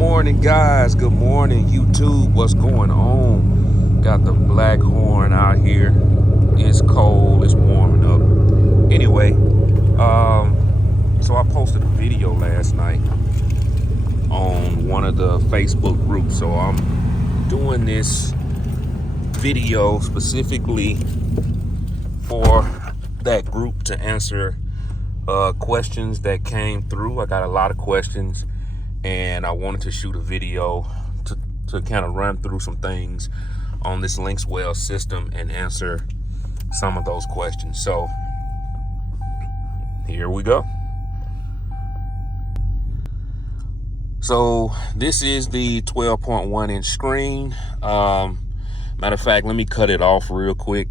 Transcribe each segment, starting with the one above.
morning, guys. Good morning, YouTube. What's going on? Got the black horn out here. It's cold. It's warming up. Anyway, so I posted a video last night on one of the Facebook groups. So I'm doing this video specifically for that group to answer questions that came through. I got a lot of questions, and I wanted to shoot a video to kind of run through some things on this Linkswell system and answer some of those questions. So here we go. So this is the 12.1 inch screen. Matter of fact, let me cut it off real quick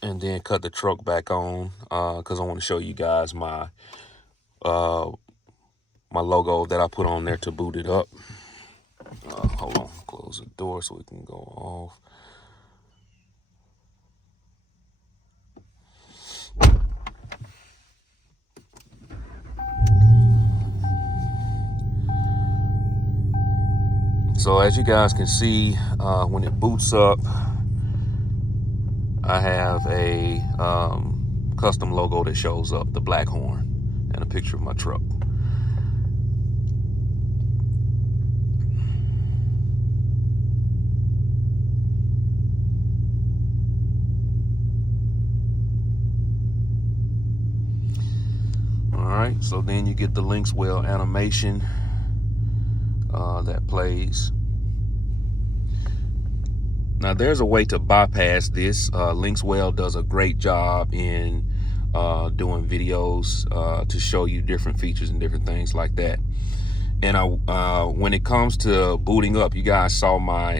and then cut the truck back on because I want to show you guys my my logo that I put on there to boot it up. Hold on, close the door so it can go off. So as you guys can see, when it boots up, I have a custom logo that shows up, the black horn, and a picture of my truck. All right, so then you get the Linkswell animation that plays. Now there's a way to bypass this. Linkswell does a great job in doing videos to show you different features and different things like that. And when it comes to booting up, you guys saw my,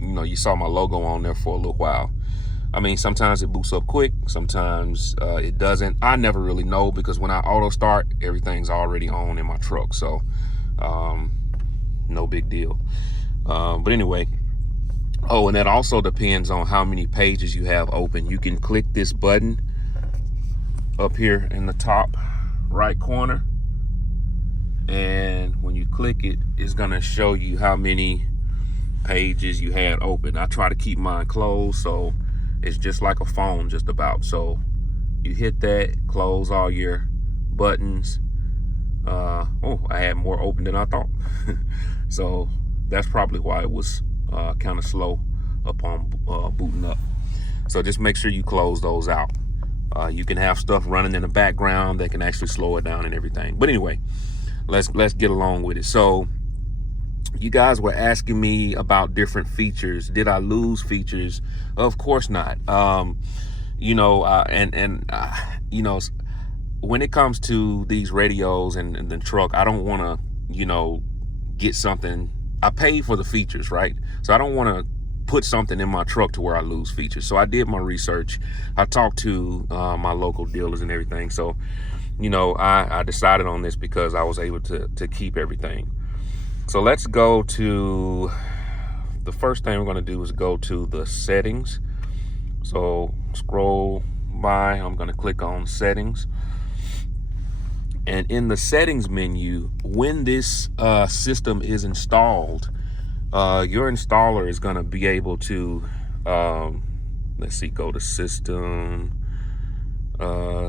you saw my logo on there for a little while. I mean, sometimes it boots up quick, sometimes it doesn't. I never really know because when I auto start, everything's already on in my truck. So no big deal. But anyway, and that also depends on how many pages you have open. You can click this button up here in the top right corner, and when you click it, it's gonna show you how many pages you had open. I try to keep mine closed, so it's just like a phone, just about. So you hit that, close all your buttons. I had more open than I thought. So that's probably why it was kind of slow upon booting up. So just make sure you close those out. You can have stuff running in the background that can actually slow it down and everything. But anyway, let's get along with it. So you guys were asking me about different features. Did I lose features? Of course not. When it comes to these radios and the truck, I don't want to, get something. I paid for the features, right? So I don't want to put something in my truck to where I lose features. So I did my research. I talked to my local dealers and everything. So, I decided on this because I was able to keep everything. So let's go to, the first thing we're going to do is go to the settings. So scroll by, I'm going to click on settings. And in the settings menu, when this system is installed, your installer is going to be able to, let's see, go to system,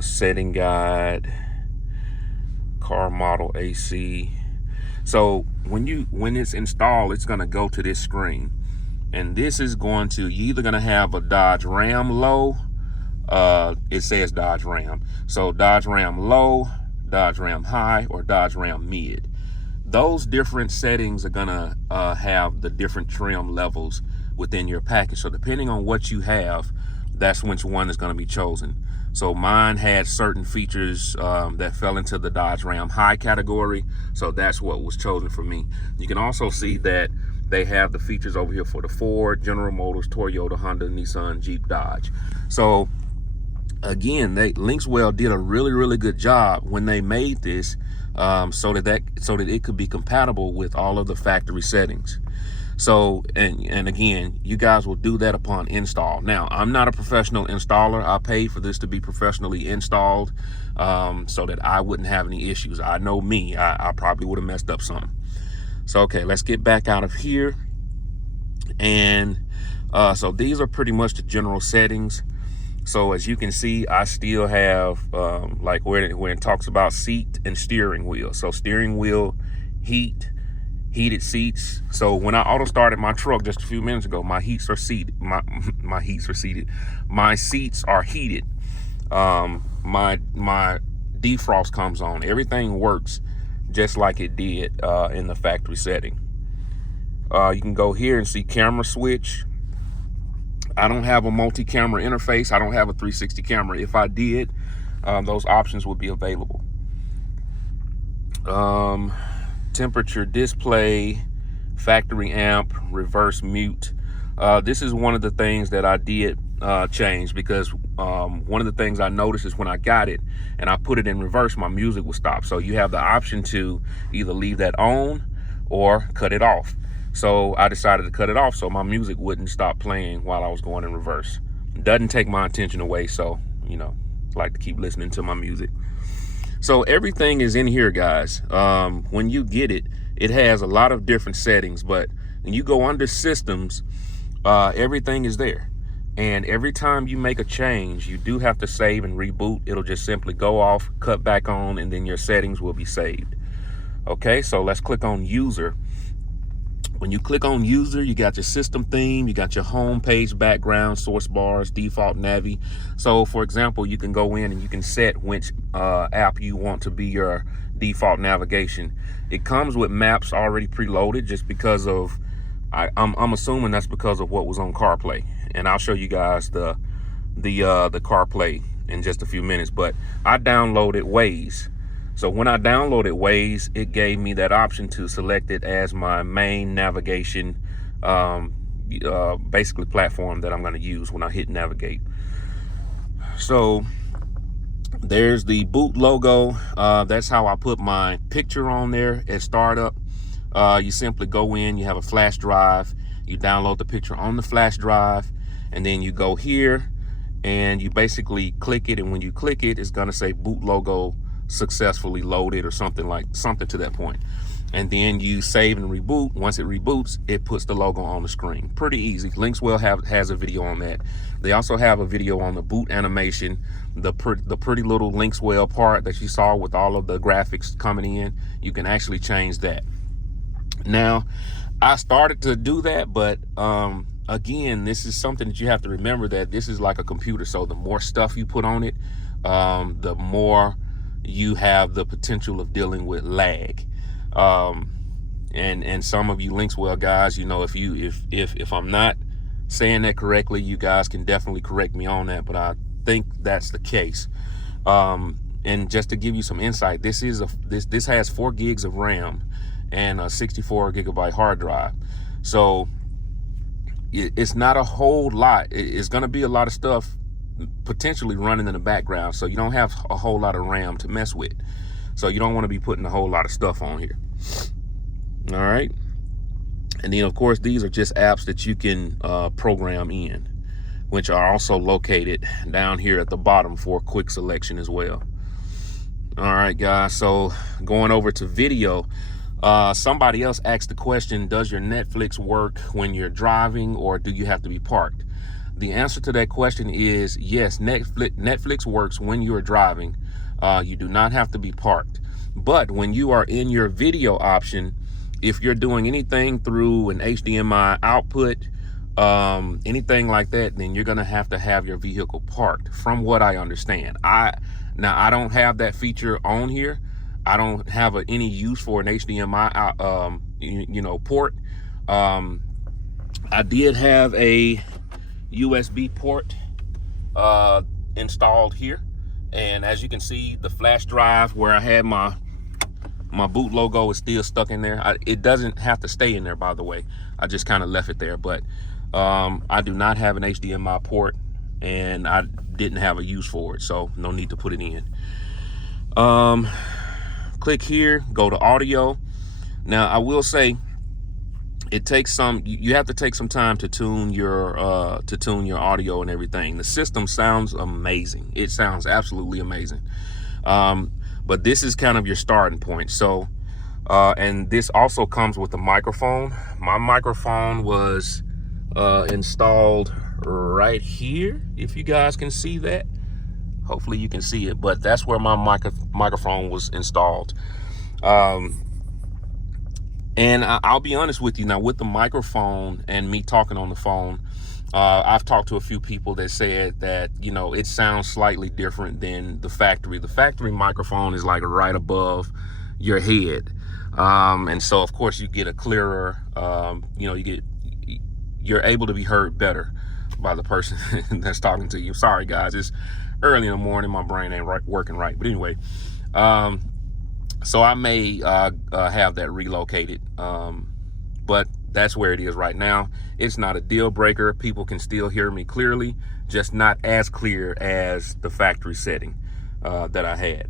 setting guide, car model AC. So when it's installed, it's going to go to this screen, and this is going to, you're either going to have a Dodge Ram low, it says Dodge Ram. So Dodge Ram low, Dodge Ram high, or Dodge Ram mid. Those different settings are gonna have the different trim levels within your package. So depending on what you have, that's which one is gonna be chosen. So mine had certain features that fell into the Dodge Ram high category. So that's what was chosen for me. You can also see that they have the features over here for the Ford, General Motors, Toyota, Honda, Nissan, Jeep, Dodge. So again, Linkswell did a really good job when they made this so that it could be compatible with all of the factory settings. So, and again, you guys will do that upon install. Now, I'm not a professional installer. I paid for this to be professionally installed, so that I wouldn't have any issues. I know me, I probably would have messed up something. So, okay, let's get back out of here. And so these are pretty much the general settings. So as you can see, I still have like where it talks about seat and steering wheel. So steering wheel, heated seats. So when I auto started my truck just a few minutes ago, my seats are seated. My seats are heated. My defrost comes on. Everything works just like it did in the factory setting. You can go here and see camera switch. I don't have a multi-camera interface. I don't have a 360 camera. If I did, those options would be available. Temperature display, factory amp, reverse mute. This is one of the things that I did change, because one of the things I noticed is when I got it and I put it in reverse, my music would stop. So you have the option to either leave that on or cut it off. So I decided to cut it off so my music wouldn't stop playing while I was going in reverse. Doesn't take my attention away, so, you know, I like to keep listening to my music. So everything is in here, guys. When you get it, it has a lot of different settings, but when you go under systems, everything is there. And every time you make a change, you do have to save and reboot. It'll just simply go off, cut back on, and then your settings will be saved. Okay, so let's click on user. When you click on user, you got your system theme, you got your home page background, source bars, default navi. So for example, you can go in and you can set which app you want to be your default navigation. It comes with maps already preloaded, just because of, I'm assuming that's because of what was on CarPlay. And I'll show you guys the CarPlay in just a few minutes, but I downloaded Waze. So when I downloaded Waze, it gave me that option to select it as my main navigation, basically platform that I'm going to use when I hit navigate. So there's the boot logo. That's how I put my picture on there at startup. You simply go in, you have a flash drive, you download the picture on the flash drive, and then you go here and you basically click it. And when you click it, it's going to say boot logo successfully loaded or something to that point. And then you save and reboot. Once it reboots, it puts the logo on the screen. Pretty easy. Linkswell has a video on that. They also have a video on the boot animation, the pretty little Linkswell part that you saw with all of the graphics coming in. You can actually change that. Now, I started to do that, but again, this is something that you have to remember, that this is like a computer. So the more stuff you put on it, the more you have the potential of dealing with lag. And some of you Linkswell guys, you know, if I'm not saying that correctly, you guys can definitely correct me on that, but I think that's the case. And just to give you some insight, this has 4 gigs of RAM and a 64 gigabyte hard drive. So it's not a whole lot. It's going to be a lot of stuff potentially running in the background, so you don't have a whole lot of RAM to mess with. So you don't want to be putting a whole lot of stuff on here. All right. And then of course, these are just apps that you can program in, which are also located down here at the bottom for quick selection as well. All right, guys. So going over to video, somebody else asked the question, does your Netflix work when you're driving, or do you have to be parked? The answer to that question is yes, Netflix works when you're driving. You do not have to be parked. But when you are in your video option, if you're doing anything through an HDMI output, anything like that, then you're going to have your vehicle parked, from what I understand. I don't have that feature on here. I don't have any use for an HDMI port. I did have a USB port installed here, and as you can see, the flash drive where I had my boot logo is still stuck in there. It doesn't have to stay in there, by the way. I just kind of left it there, but I do not have an HDMI port, and I didn't have a use for it, so no need to put it in. Click here, go to audio. Now I will say, it takes some, you have to take some time to tune your audio and everything. The system sounds amazing. It sounds absolutely amazing. But this is kind of your starting point. So and this also comes with a microphone. My microphone was installed right here, if you guys can see that. Hopefully you can see it, but that's where my microphone was installed. And I'll be honest with you now, with the microphone and me talking on the phone, I've talked to a few people that said that, you know, it sounds slightly different than the factory. The factory microphone is like right above your head. And so, of course, you get a clearer, you know, you're able to be heard better by the person that's talking to you. Sorry, guys, it's early in the morning. My brain ain't working right. But anyway, so I may have that relocated, but that's where it is right now. It's not a deal breaker. People can still hear me clearly, just not as clear as the factory setting that I had.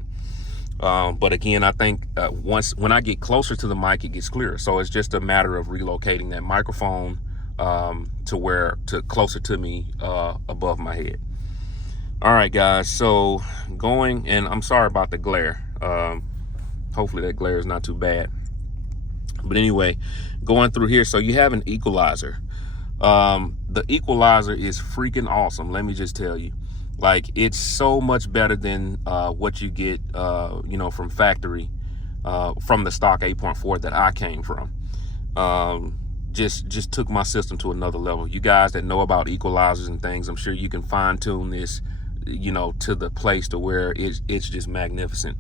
But again, I think when I get closer to the mic, it gets clearer. So it's just a matter of relocating that microphone to closer to me, above my head. All right, guys. So and I'm sorry about the glare. Hopefully that glare is not too bad. But anyway, going through here, so you have an equalizer. The equalizer is freaking awesome. Let me just tell you. Like, it's so much better than what you get, you know, from factory, from the stock 8.4 that I came from. Just took my system to another level. You guys that know about equalizers and things, I'm sure you can fine tune this, you know, to the place to where it's just magnificent.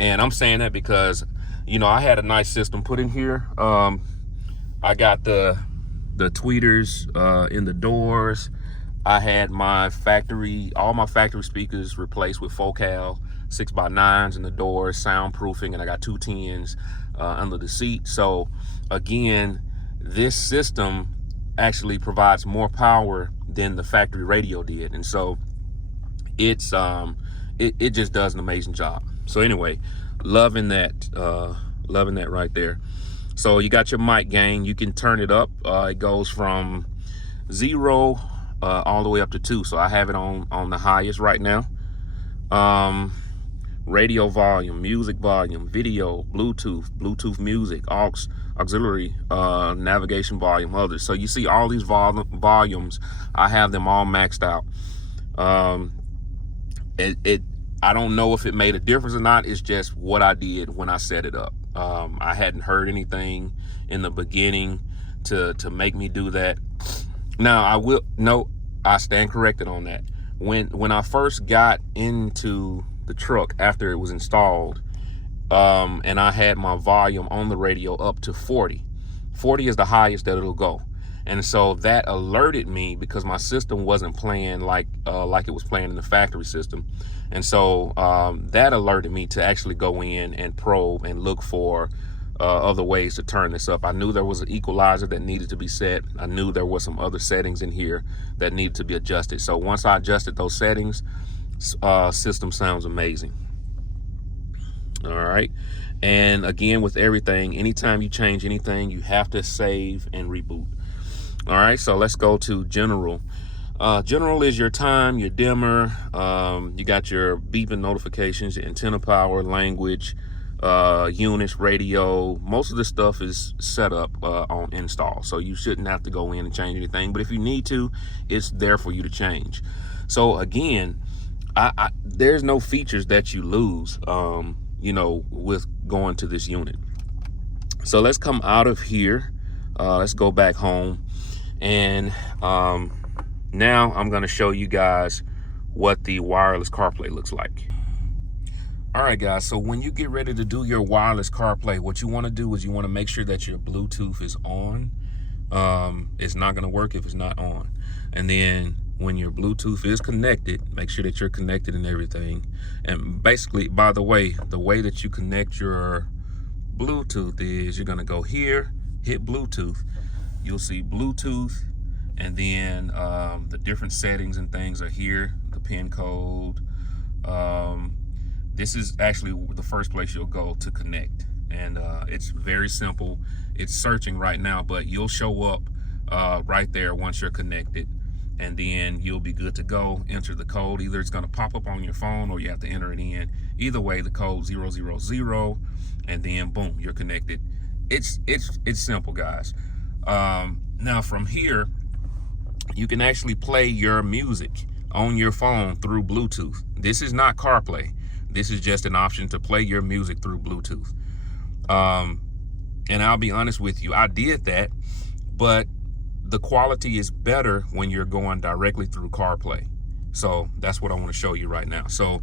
And I'm saying that because, you know, I had a nice system put in here. I got the tweeters in the doors. I had all my factory speakers replaced with Focal 6x9s in the doors, soundproofing, and I got 2 10s under the seat. So again, this system actually provides more power than the factory radio did, and so it's it just does an amazing job. So anyway, loving that right there. So you got your mic gain. You can turn it up. It goes from 0 all the way up to 2. So I have it on the highest right now. Radio volume, music volume, video, Bluetooth music, auxiliary, navigation volume, others. So you see all these volumes. I have them all maxed out. I don't know if it made a difference or not. It's just what I did when I set it up. I hadn't heard anything in the beginning to make me do that. Now I stand corrected on that. When I first got into the truck after it was installed, and I had my volume on the radio up to 40. 40 is the highest that it'll go. And so that alerted me because my system wasn't playing like it was playing in the factory system. And so that alerted me to actually go in and probe and look for other ways to turn this up. I knew there was an equalizer that needed to be set. I knew there were some other settings in here that needed to be adjusted. So once I adjusted those settings, system sounds amazing. All right. And again, with everything, anytime you change anything, you have to save and reboot. All right, so let's go to general. General is your time, your dimmer. You got your beeping notifications, your antenna power, language, units, radio. Most of the stuff is set up on install, so you shouldn't have to go in and change anything. But if you need to, it's there for you to change. So again, there's no features that you lose, you know, with going to this unit. So let's come out of here. Let's go back home. And now I'm going to show you guys what the wireless CarPlay looks like. All right, guys, so when you get ready to do your wireless CarPlay, what you want to do is you want to make sure that your Bluetooth is on. It's not going to work if it's not on. And then when your Bluetooth is connected, make sure that you're connected and everything. And basically, by the way that you connect your Bluetooth is you're going to go here, hit Bluetooth. You'll see Bluetooth, and then the different settings and things are here, the pin code. This is actually the first place you'll go to connect. and it's very simple. It's searching right now, but you'll show up right there once you're connected, and then you'll be good to go. Enter the code. Either it's going to pop up on your phone or you have to enter it in. Either way, the code 000, and then boom, you're connected. It's simple, guys. Now from here, you can actually play your music on your phone through Bluetooth. This is not CarPlay. This is just an option to play your music through Bluetooth. And I'll be honest with you, I did that, but the quality is better when you're going directly through CarPlay. So that's what I want to show you right now. So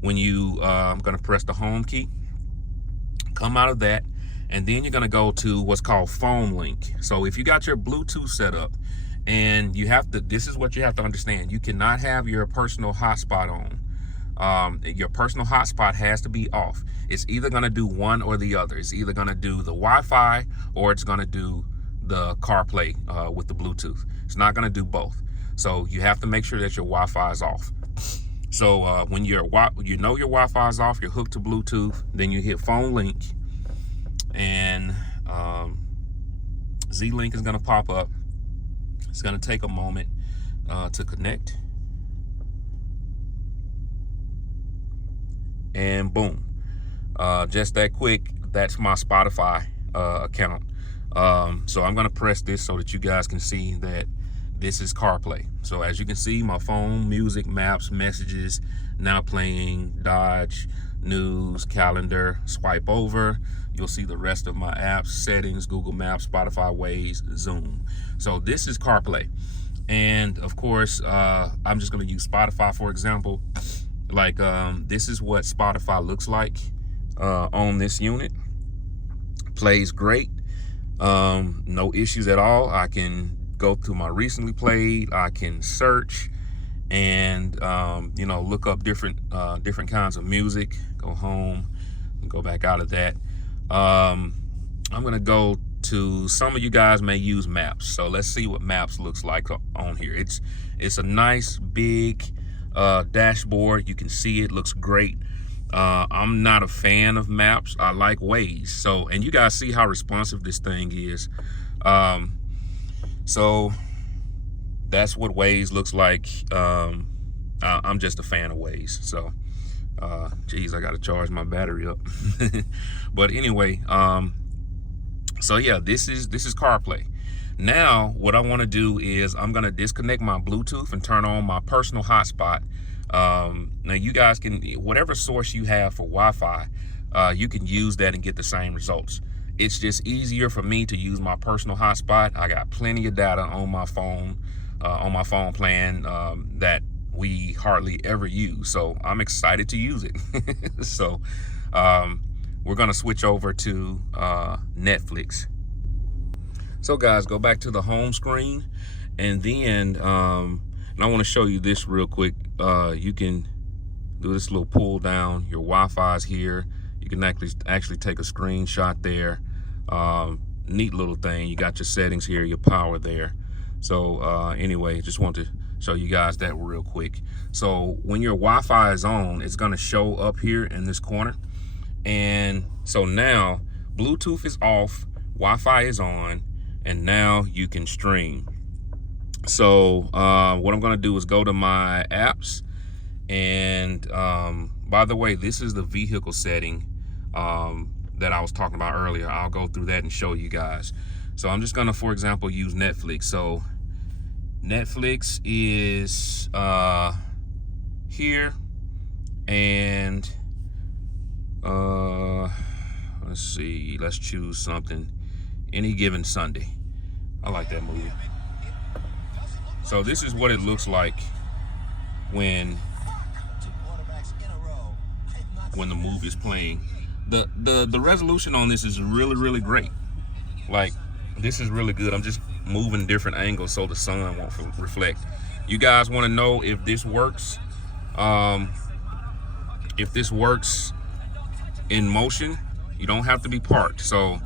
when I'm going to press the home key, come out of that, and then you're going to go to what's called Phone Link. So if you got your Bluetooth set up, and you have to, this is what you have to understand. You cannot have your personal hotspot on. Your personal hotspot has to be off. It's either going to do one or the other. It's either going to do the Wi-Fi or it's going to do the CarPlay with the Bluetooth. It's not going to do both. So you have to make sure that your Wi-Fi is off. So when your Wi-Fi is off, you're hooked to Bluetooth, then you hit Phone Link, and Z-Link is going to pop up. It's going to take a moment to connect. And boom, just that quick, that's my Spotify account. So I'm going to press this so that you guys can see that this is CarPlay. So as you can see, my phone, music, maps, messages, now playing, Dodge, news, calendar. Swipe over, you'll see the rest of my apps, settings, Google Maps, Spotify, Waze, Zoom. So this is CarPlay. And of course, I'm just going to use Spotify for example. Like this is what Spotify looks like on this unit. Plays great, no issues at all. I can go through my recently played, I can search and you know, look up different kinds of music. Go home and go back out of that. I'm gonna go to, some of you guys may use Maps, so let's see what Maps looks like on here. It's a nice big dashboard. You can see it looks great. I'm not a fan of Maps. I like Waze. So, and you guys see how responsive this thing is. So that's what Waze looks like. I'm just a fan of Waze. So geez, I gotta charge my battery up. But anyway, so yeah, this is CarPlay. Now what I want to do is I'm gonna disconnect my Bluetooth and turn on my personal hotspot. Now you guys can, whatever source you have for Wi-Fi, you can use that and get the same results. It's just easier for me to use my personal hotspot. I got plenty of data on my phone plan that we hardly ever use. So I'm excited to use it. So we're gonna switch over to Netflix. So guys, go back to the home screen, and then and I want to show you this real quick. You can do this little pull down. Your Wi-Fi is here. You can actually take a screenshot there. Neat little thing. You got your settings here, your power there. So anyway, just want to show you guys that real quick. So when your Wi-Fi is on, it's going to show up here in this corner. And so now Bluetooth is off, Wi-Fi is on, and now you can stream. So what I'm going to do is go to my apps, and by the way, this is the vehicle setting that I was talking about earlier. I'll go through that and show you guys. So I'm just going to, for example, use Netflix. So Netflix is here, and let's see, let's choose something. Any Given Sunday. I like that movie. So this is what it looks like when the movie is playing. The resolution on this is really great. Like, this is really good. I'm just moving different angles so the sun won't reflect. You guys want to know if this works? If this works in motion, you don't have to be parked. So,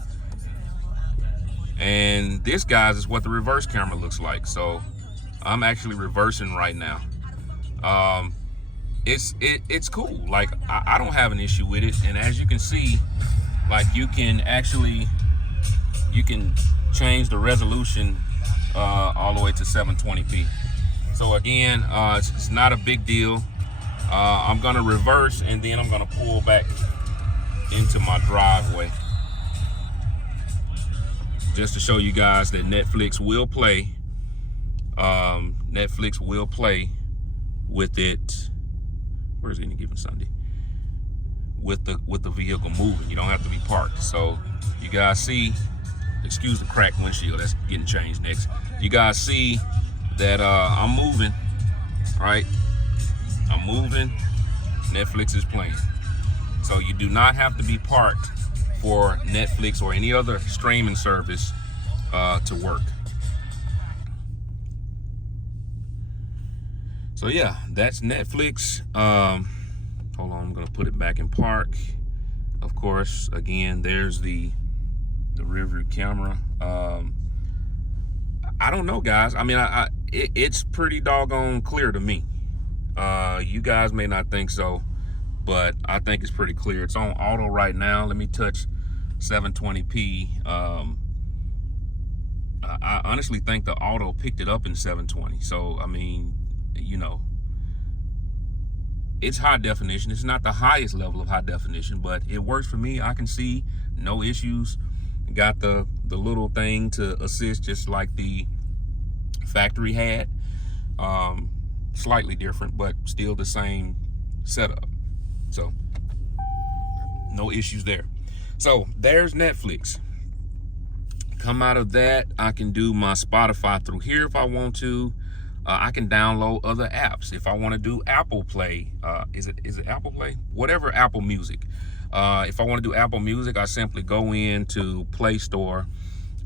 and this, guys, is what the reverse camera looks like. So I'm actually reversing right now. it's cool. Like I don't have an issue with it. And as you can see, like you can change the resolution all the way to 720p. So again, it's not a big deal. I'm gonna reverse and then I'm gonna pull back into my driveway just to show you guys that Netflix will play. Netflix will play with it. Where's Any Given Sunday? With the vehicle moving. You don't have to be parked. So you guys see, excuse the cracked windshield, that's getting changed next. You guys see that I'm moving, right? I'm moving, Netflix is playing. So you do not have to be parked for Netflix or any other streaming service to work. So yeah, that's Netflix. Hold on, I'm gonna put it back in park. Of course, again, there's the rear view camera. I don't know, guys. I mean, it's pretty doggone clear to me. You guys may not think so, but I think it's pretty clear. It's on auto right now. Let me touch 720p. I honestly think the auto picked it up in 720. So, I mean, you know, it's high definition. It's not the highest level of high definition, but it works for me. I can see no issues. Got the little thing to assist, just like the factory had. Slightly different, but still the same setup. So no issues there. So there's Netflix. Come out of that, I can do my Spotify through here if I want to. I can download other apps if I want to do Apple Play. Is it Apple Play? Whatever, Apple Music. If I want to do Apple Music, I simply go into Play Store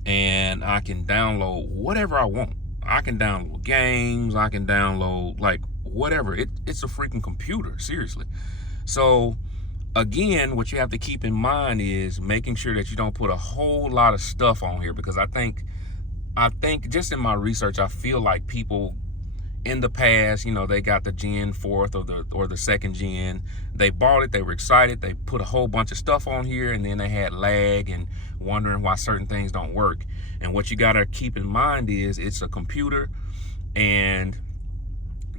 and I can download whatever I want. I can download games. I can download like whatever. It's a freaking computer, seriously. So again, what you have to keep in mind is making sure that you don't put a whole lot of stuff on here, because I think just in my research, I feel like people in the past, you know, they got the Gen 4th or the 2nd gen. They bought it, they were excited, they put a whole bunch of stuff on here, and then they had lag and wondering why certain things don't work. And what you gotta keep in mind is it's a computer, and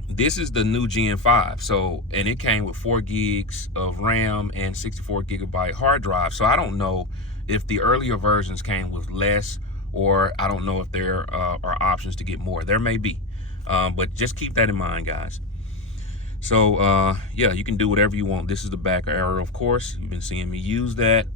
this is the new Gen 5. So, and it came with 4 gigs of RAM and 64 gigabyte hard drive. So I don't know if the earlier versions came with less, or I don't know if there are options to get more. There may be. But just keep that in mind, guys. So yeah, you can do whatever you want. This is the back arrow, of course. You've been seeing me use that.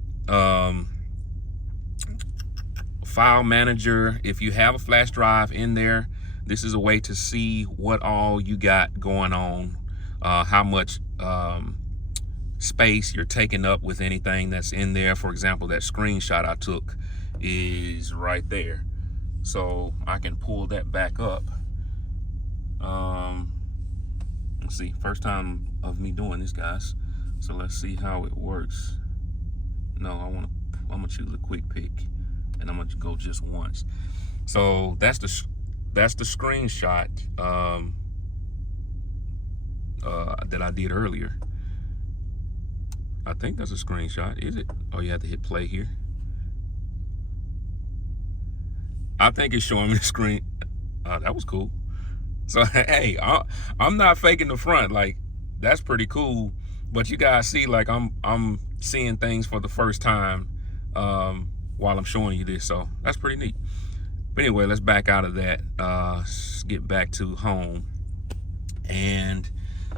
File manager, if you have a flash drive in there, this is a way to see what all you got going on, how much space you're taking up with anything that's in there. For example, that screenshot I took is right there. So I can pull that back up. Let's see, first time of me doing this, guys. So let's see how it works. No, I'm gonna choose a quick pick, and I'm gonna go just once. So that's the screenshot that I did earlier. I think that's a screenshot. Is it? Oh, you have to hit play here. I think it's showing me the screen. That was cool. So hey, I'm not faking the front. Like, that's pretty cool. But you guys see, like, I'm seeing things for the first time while I'm showing you this. So that's pretty neat. But anyway, let's back out of that. Let's get back to home. And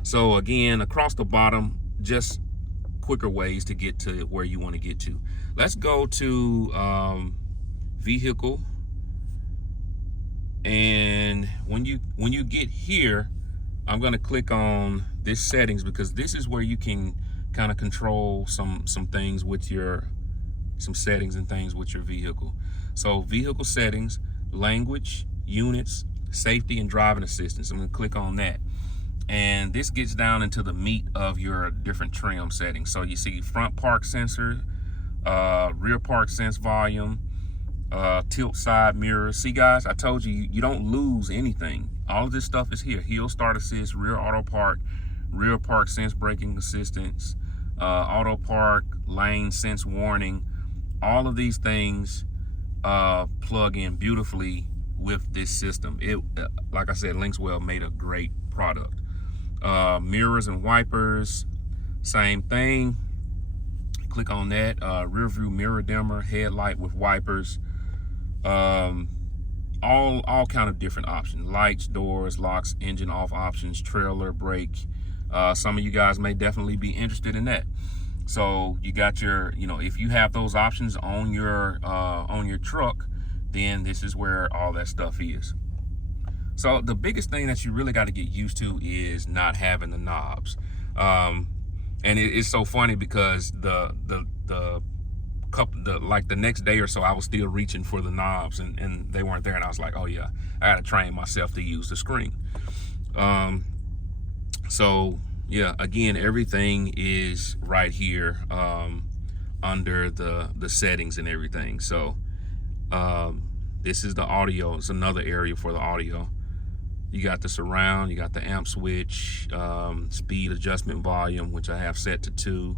so again, across the bottom, just quicker ways to get to where you want to get to. Let's go to vehicle. And when you get here, I'm going to click on this settings, because this is where you can kind of control some things with some settings and things with your vehicle. So vehicle settings, language, units, safety, and driving assistance. I'm going to click on that. And this gets down into the meat of your different trim settings. So you see front park sensor, rear park sense volume, tilt side mirrors. See, guys, I told you, you don't lose anything. All of this stuff is here. Hill start assist, rear auto park, rear park sense braking assistance, auto park, lane sense warning. All of these things plug in beautifully with this system. It, like I said, Linkswell made a great product. Mirrors and wipers, same thing. Click on that. Rear view mirror dimmer, headlight with wipers. All kind of different options: lights, doors, locks, engine off options, trailer, brake. Some of you guys may definitely be interested in that. So you got your, if you have those options on your truck, then this is where all that stuff is. So the biggest thing that you really got to get used to is not having the knobs. And it's so funny because like the next day or so, I was still reaching for the knobs and they weren't there, and I was like, oh yeah, I gotta train myself to use the screen. So yeah, again, everything is right here under the settings and everything. So this is the audio. It's another area for the audio. You got the surround, you got the amp switch, speed adjustment volume, which I have set to 2.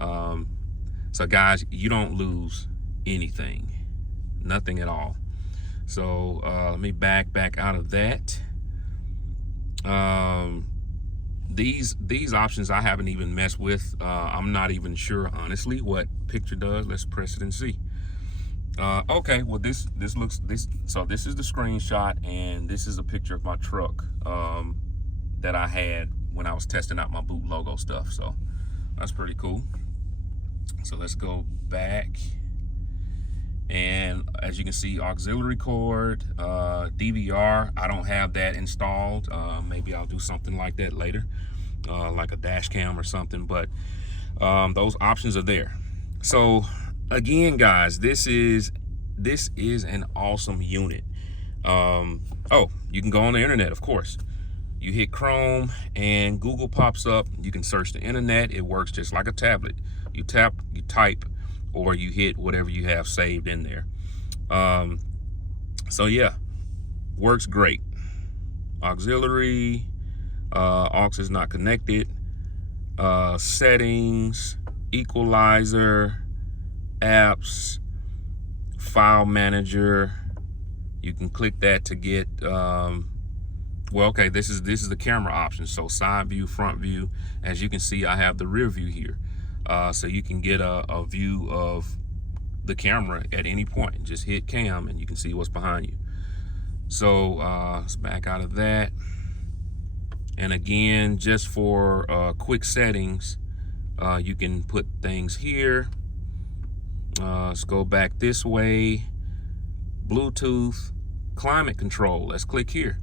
So guys, you don't lose anything, nothing at all. So let me back out of that. These options I haven't even messed with. I'm not even sure, honestly, what picture does. Let's press it and see. Okay, well this is the screenshot, and this is a picture of my truck that I had when I was testing out my boot logo stuff. So that's pretty cool. So let's go back, and as you can see, auxiliary cord, DVR. I don't have that installed. Maybe I'll do something like that later, like a dash cam or something, but those options are there. So again, guys, this is an awesome unit. Oh, you can go on the internet, of course. You hit Chrome and Google pops up. You can search the internet. It works just like a tablet. You tap, you type, or you hit whatever you have saved in there. So yeah, works great. Auxiliary, aux is not connected. Settings, equalizer, apps, file manager. You can click that to get well, okay, this is the camera option. So side view, front view. As you can see, I have the rear view here, so you can get a view of the camera at any point. Just hit cam and you can see what's behind you. So let's back out of that. And again, just for quick settings, you can put things here. Let's go back this way. Bluetooth, climate control. Let's click here.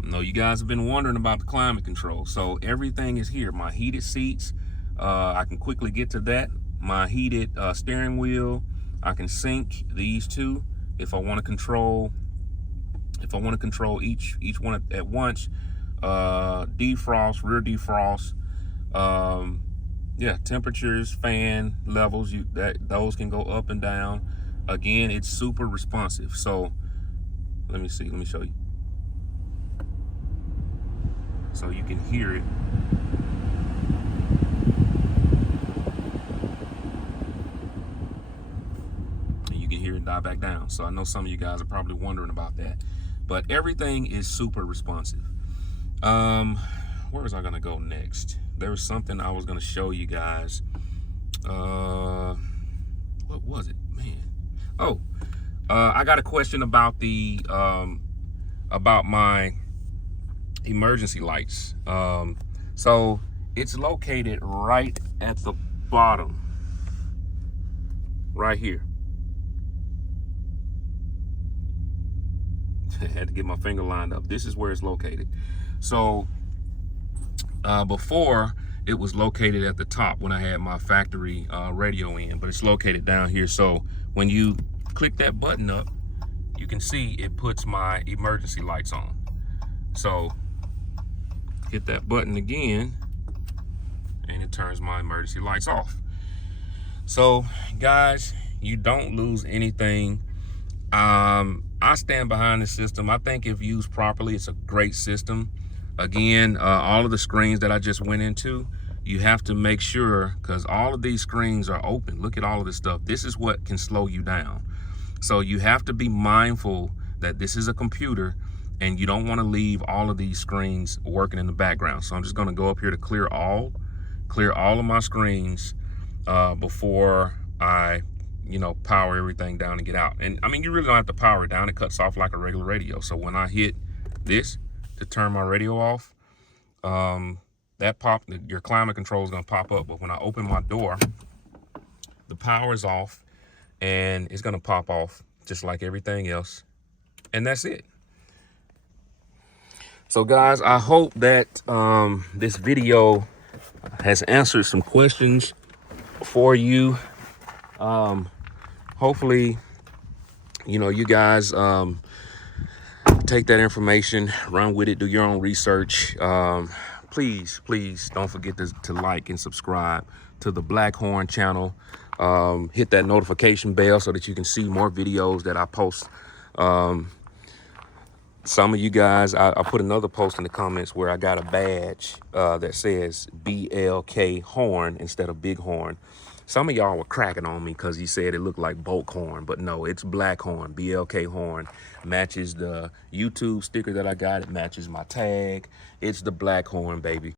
I know you guys have been wondering about the climate control. So everything is here. My heated seats, I can quickly get to that. My heated steering wheel, I can sync these two if I want to control. If I want to control each one at once. Defrost, rear defrost. Yeah, temperatures, fan levels. Those can go up and down. Again, it's super responsive. So let me see. Let me show you. So you can hear it. And you can hear it die back down. So I know some of you guys are probably wondering about that. But everything is super responsive. Where was I gonna go next? There was something I was gonna show you guys. What was it, man? Oh, I got a question about the about my emergency lights. So it's located right at the bottom, right here. I had to get my finger lined up. This is where it's located. So before it was located at the top when I had my factory radio in, but it's located down here. So when you click that button up, you can see it puts my emergency lights on. So hit that button again and it turns my emergency lights off. So guys, you don't lose anything. I stand behind the system. I think if used properly, it's a great system. Again, all of the screens that I just went into, you have to make sure, because all of these screens are open. Look at all of this stuff. This is what can slow you down. So you have to be mindful that this is a computer and you don't want to leave all of these screens working in the background. So I'm just going to go up here to clear all of my screens before I, power everything down and get out. And I mean, you really don't have to power it down. It cuts off like a regular radio. So when I hit this to turn my radio off, your climate control is going to pop up. But when I open my door, the power is off and it's going to pop off just like everything else. And that's it. So guys, I hope that this video has answered some questions for you. Hopefully, you guys take that information, run with it, do your own research. Please don't forget to like and subscribe to the Black Horn channel. Hit that notification bell so that you can see more videos that I post. Some of you guys, I put another post in the comments where I got a badge that says BLK Horn instead of Big Horn. Some of y'all were cracking on me because you said it looked like Bulk Horn, but no, it's Black Horn. BLK Horn matches the YouTube sticker that I got. It matches my tag. It's the Black Horn, baby.